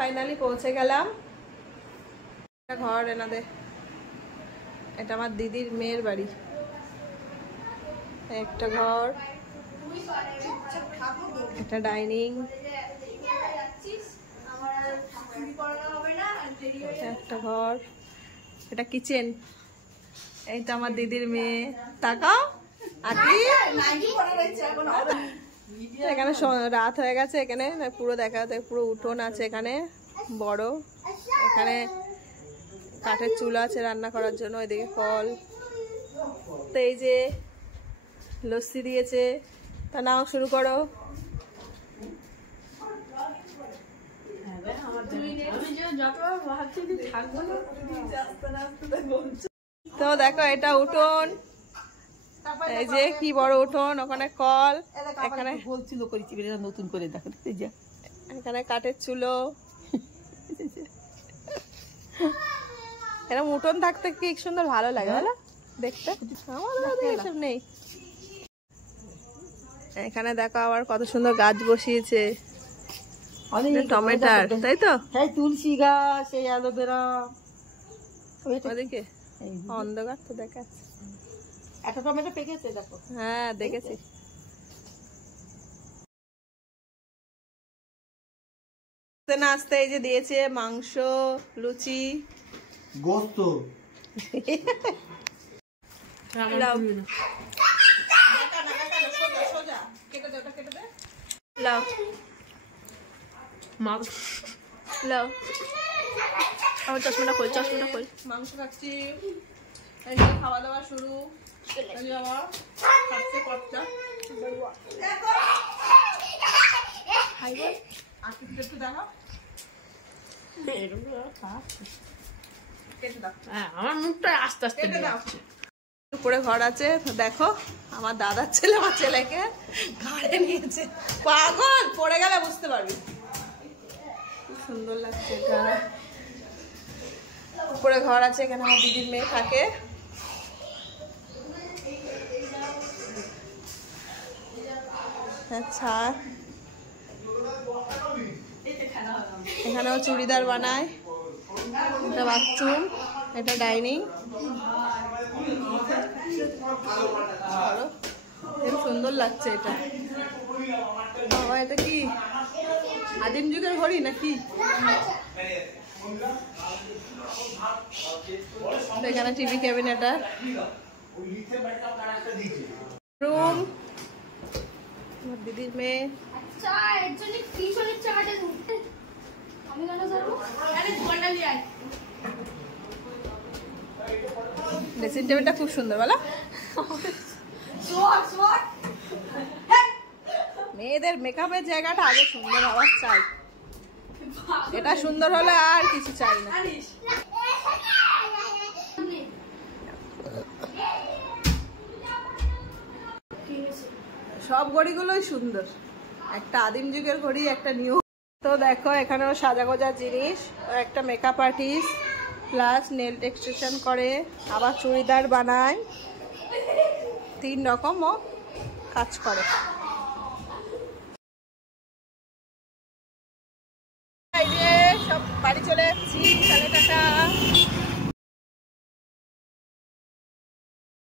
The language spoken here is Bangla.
ফাইনালি পৌঁছে গেলাম। ঘর এনাদের, এটা আমার দিদির মেয়ের বাড়ি। একটা ঘর, এটা ডাইনিং, একটা ঘর, এটা কিচেন। এইটা আমার দিদির মেয়ে, তাকাও। এখানে রাত হয়ে গেছে, এখানে পুরো দেখা পুরো উঠোন আছে এখানে বড়। এখানে কাঠের চুলা আছে রান্না করার জন্য, ওইদিকে কল। তো এই যে লস্যি দিয়েছে, তা নাও শুরু করো। তো দেখো এটা উঠোন, এই যে কি বড় উঠোন, ওখানে কল, এখানে বলছিল করেছি নতুন করে দেখো, এখানে কাঠের চুলো। এরকম উঠোন থাকতে কি সুন্দর ভালো লাগে বলো দেখতে। আমাদের এসব নেই। এখানে দেখো আবার কত সুন্দর গাছ বসিয়েছে, টমেটার, তাই তো? হ্যাঁ, তুলসী গাছ, এই অ্যালোভেরা। ওদিকে অন্ধকার তো দেখাচ্ছে। একটা টমেটো পেকেছে দেখো। হ্যাঁ দেখেছি। নাস্তা এই যে দিয়েছে মাংস, লুচি, গোস্ত। আমার চশমাটা খোল, চশমাটা খোল। মাংস খাচ্ছি, খাওয়া দাওয়া শুরু। আমার মুখটা আস্তে আস্তে উপরে ঘর আছে, দেখো আমার দাদার ছেলে আমার ছেলেকে ঘাড়ে নিয়েছে। পাগল, পড়ে গেলে বুঝতে পারবি। খুব সুন্দর লাগছে এটা। উপরে ঘর আছে, এখানে আমার দিদির মেয়ে থাকে। আচ্ছা, এখানেও চুড়িদার বানায়। এটা বাথরুম, এটা ডাইনিং। খুব সুন্দর লাগছে এটা। বাবা, এটা কি আদিম যুগের ঘড়ি নাকি? এখানে টিভি ক্যাবিনেট, রুম, দিদির মেয়ে। ড্রেসিং টেবিলটা খুব সুন্দর বলো। মেয়েদের মেকআপের জায়গাটা আগে সুন্দর হওয়ার চাই, এটা সুন্দর হলে আর কিছু চাই না। সব ঘড়িগুলোই সুন্দর, একটা আদিম যুগের ঘড়ি, একটা নিউ। তো দেখো এখানেও সাজাগোজা জিনিস, একটা makeup artist plus nail extension করে, আবার চুড়িদার বানায়, 3 রকম ও কাজ করে।